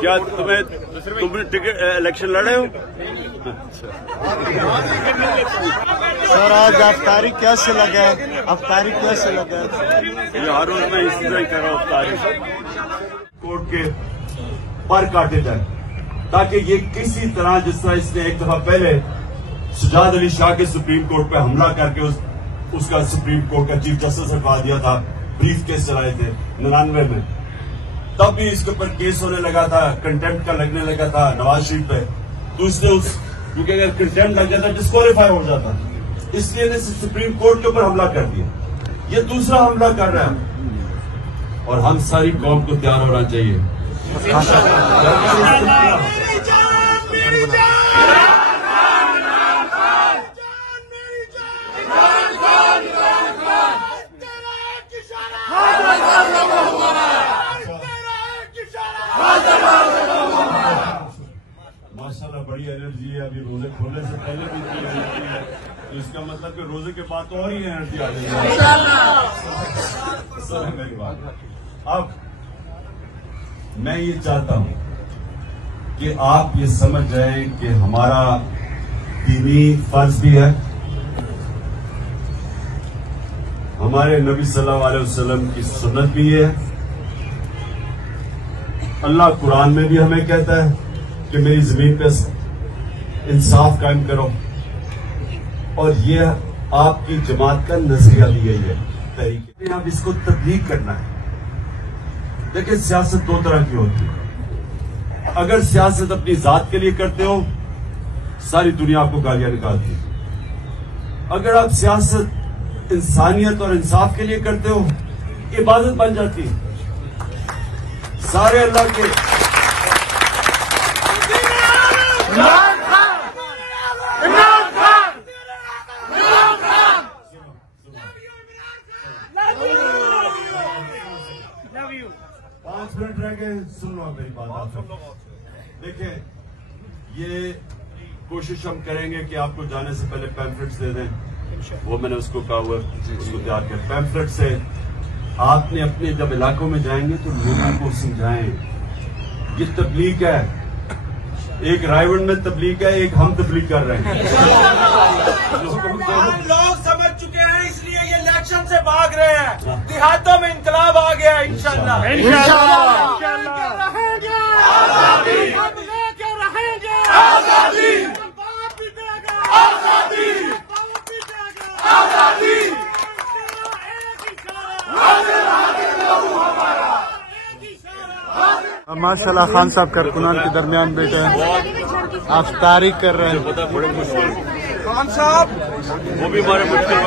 क्या तुमने ticket election लड़े हो? सर आज अफ्तारी कैसे लगा? अफ्तारी कैसे लगा? ये हर रोज मैं इसी तरह कर रहा हूँ अफ्तारी कोर्ट के पर काटे जाए, ताकि ये किसी तरह जिस तरह इसने एक दफा पहले शुजात अली शाह के सुप्रीम कोर्ट पे हमला करके उसका सुप्रीम कोर्ट का चीफ जस्टिस हटवा दिया था, ब्रीफ केस चलाए थे 99 में, तब भी इसके ऊपर केस होने लगा था, कंटेम्प्ट का लगने लगा था नवाज शरीफ पे। तो इसने क्योंकि अगर कंटेम्प्ट लग जाता डिस्क्वालीफाई हो जाता, इसलिए ने सुप्रीम कोर्ट के ऊपर हमला कर दिया। ये दूसरा हमला कर रहा है और हम सारी कौम को तैयार होना चाहिए। माशाल्लाह बड़ी एनर्जी है, अभी रोजे खोलने से पहले भी इतनी एनर्जी है, तो इसका मतलब कि रोजे के बाद तो और ही एनर्जी आ जाएगी। सर मेरी बात, अब मैं ये चाहता हूं कि आप ये समझ जाएं कि हमारा दीनी फर्ज भी है, हमारे नबी सल्लल्लाहु अलैहि वसल्लम की सुन्नत भी है। अल्लाह कुरान में भी हमें कहता है कि मेरी जमीन पे इंसाफ कायम करो, और ये आपकी जमात का नजरिया दी गई है तरीके। आप इसको तब्लीग करना है। देखिए सियासत दो तरह की होती है। अगर सियासत अपनी जात के लिए करते हो, सारी दुनिया आपको गालियां निकालती है। अगर आप सियासत इंसानियत और इंसाफ के लिए करते हो, इबादत बन जाती है। सारे अल्लाह के पांच मिनट रह गए, सुन लो मेरी बात। देखिए ये कोशिश हम करेंगे कि आपको जाने से पहले पैम्फलेट्स दे दें, वो मैंने उसको कहा हुआ उसको तैयार किया। पैम्फलेट से आपने अपने जब इलाकों में जाएंगे तो लोगों को समझाएं ये तबलीग है। एक रायगढ़ में तबलीग है, एक हम तबलीग कर रहे हैं। लोग समझ चुके हैं, इसलिए ये इलेक्शन से भाग रहे हैं। देहातों में इंकलाब आ गया है, इंशाल्लाह माशाल्लाह खान साहब कारकुनान के दरमियान बैठे हैं, अफ्तारी कर रहे हैं। बड़े मुश्किल खान साहब वो भी हमारे मुश्किल